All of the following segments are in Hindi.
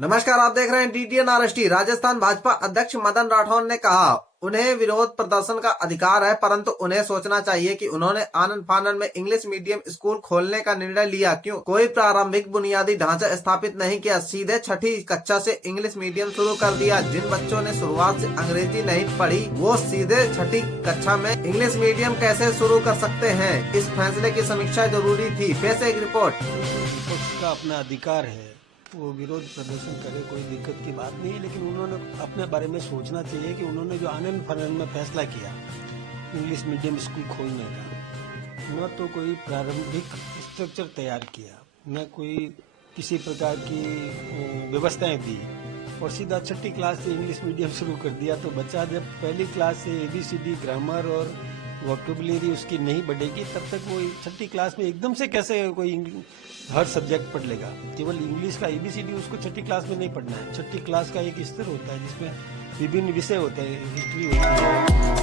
नमस्कार, आप देख रहे हैं DTN RST। राजस्थान भाजपा अध्यक्ष मदन राठौर ने कहा, उन्हें विरोध प्रदर्शन का अधिकार है, परंतु उन्हें सोचना चाहिए कि उन्होंने आनन फानन में इंग्लिश मीडियम स्कूल खोलने का निर्णय लिया क्यों। कोई प्रारंभिक बुनियादी ढांचा स्थापित नहीं किया, सीधे छठी कक्षा से इंग्लिश मीडियम शुरू कर दिया। जिन बच्चों ने शुरुआत से अंग्रेजी नहीं पढ़ी, वो सीधे छठी कक्षा में इंग्लिश मीडियम कैसे शुरू कर सकते हैं। इस फैसले की समीक्षा जरूरी थी। पेश एक रिपोर्ट। विपक्ष का अपना अधिकार है, वो विरोध प्रदर्शन करे, कोई दिक्कत की बात नहीं है, लेकिन उन्होंने अपने बारे में सोचना चाहिए कि उन्होंने जो आनन फानन में फैसला किया इंग्लिश मीडियम स्कूल खोलने का, न तो कोई प्रारंभिक स्ट्रक्चर तैयार किया, न कोई किसी प्रकार की व्यवस्थाएं दी, और सीधा छठी क्लास से इंग्लिश मीडियम शुरू कर दिया। तो बच्चा जब पहली क्लास से ABCD ग्रामर और वोकेबुलरी उसकी नहीं बढ़ेगी, तब तक वो छठी क्लास में एकदम से कैसे कोई हर सब्जेक्ट पढ़ लेगा। केवल इंग्लिश का ABCD उसको छठी क्लास में नहीं पढ़ना है। छठी क्लास का एक स्तर होता है जिसमें विभिन्न विषय होते हैं, हिस्ट्री होती है,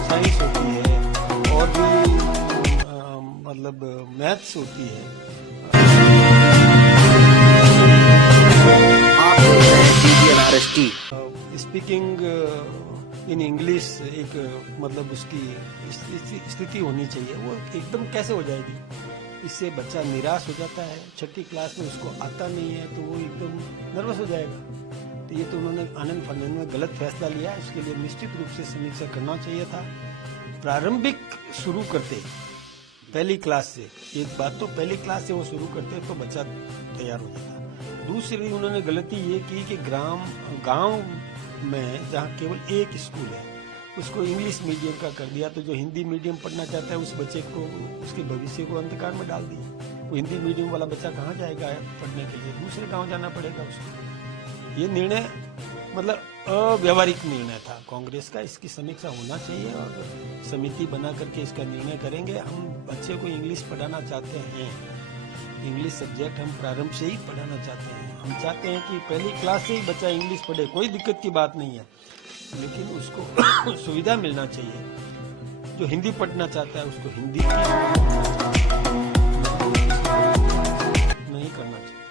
साइंस होती है, और भी मतलब मैथ्स होती है। स्पीकिंग इन इंग्लिश एक मतलब उसकी स्थिति होनी चाहिए। वो एकदम कैसे हो जाएगी, इससे बच्चा निराश हो जाता है। छठी क्लास में उसको आता नहीं है तो वो एकदम नर्वस हो जाएगा। तो ये तो उन्होंने आनन फानन में गलत फैसला लिया। इसके लिए निश्चित रूप से समीक्षा करना चाहिए था। प्रारंभिक शुरू करते पहली क्लास से, एक बात तो पहली क्लास से वो शुरू करते तो बच्चा तैयार हो जाता। दूसरी उन्होंने गलती ये की कि गांव में जहाँ केवल एक स्कूल है उसको इंग्लिश मीडियम का कर दिया। तो जो हिंदी मीडियम पढ़ना चाहता है उस बच्चे को, उसके भविष्य को अंधकार में डाल दिया। वो हिंदी मीडियम वाला बच्चा कहाँ जाएगा पढ़ने के लिए, दूसरे गांव जाना पड़ेगा उसको। ये निर्णय मतलब अव्यवहारिक निर्णय था कांग्रेस का। इसकी समीक्षा होना चाहिए और समिति बना करके इसका निर्णय करेंगे। हम बच्चे को इंग्लिश पढ़ाना चाहते हैं, इंग्लिश सब्जेक्ट हम प्रारंभ से ही पढ़ाना चाहते हैं। हम चाहते हैं कि पहली क्लास से ही बच्चा इंग्लिश पढ़े, कोई दिक्कत की बात नहीं है, लेकिन उसको सुविधा मिलना चाहिए। जो हिंदी पढ़ना चाहता है उसको हिंदी नहीं करना चाहिए।